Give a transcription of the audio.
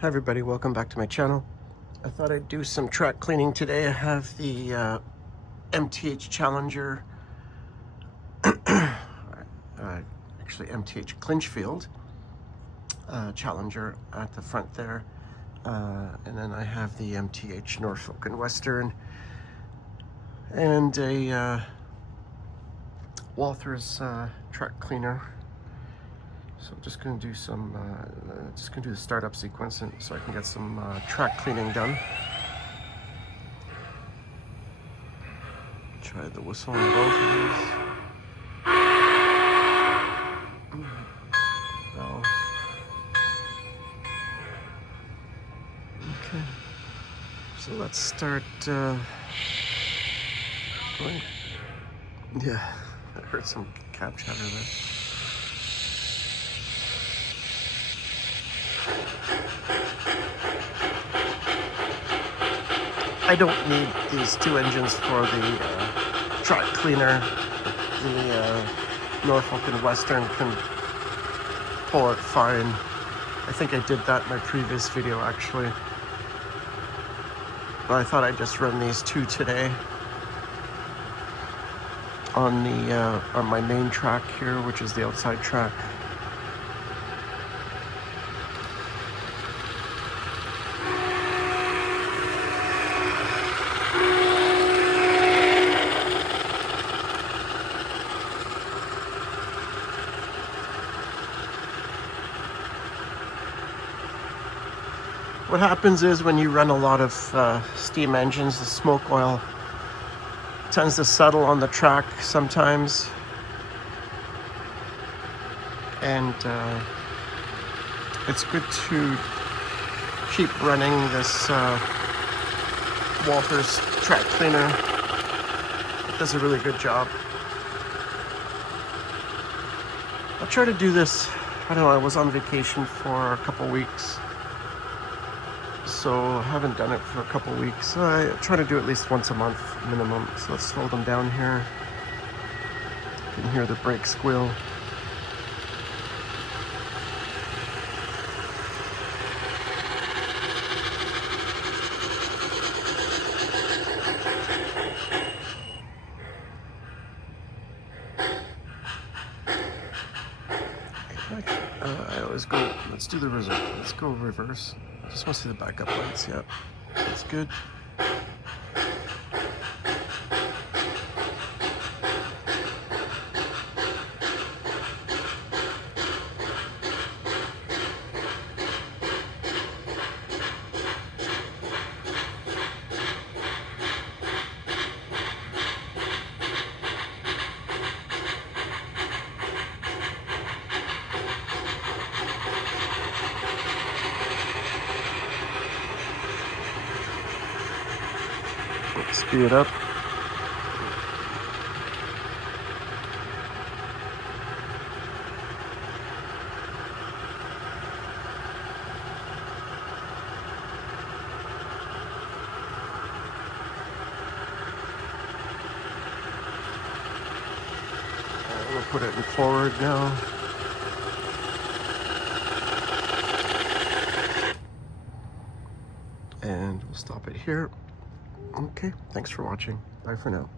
Hi everybody, welcome back to my channel. I thought I'd do some track cleaning today. I have the MTH Challenger, actually MTH Clinchfield Challenger at the front there. And then I have the MTH Norfolk and Western and a Walther's track cleaner. So I'm just going to do some, the startup sequence so I can get some track cleaning done. Try the whistle on both of these. Oh. Okay. So let's start going. Yeah, I heard some cab chatter there. I don't need these two engines for the track cleaner. The Norfolk and Western can pull it fine. I think I did that in my previous video actually. But I thought I'd just run these two today on the on my main track here, which is the outside track. What happens is when you run a lot of steam engines, the smoke oil tends to settle on the track sometimes. And it's good to keep running this Walther's track cleaner. It does a really good job. I'll try to do this, I don't know, I was on vacation for a couple weeks. So I haven't done it for a couple weeks. I try to do at least once a month minimum. So let's slow them down here. You can hear the brake squeal. I always go, let's do the reverse. Let's go reverse. Just want to see the backup lights. Yep, that's good. Speed it up. We'll put it in forward now. And we'll stop it here. Okay, thanks for watching. Bye for now.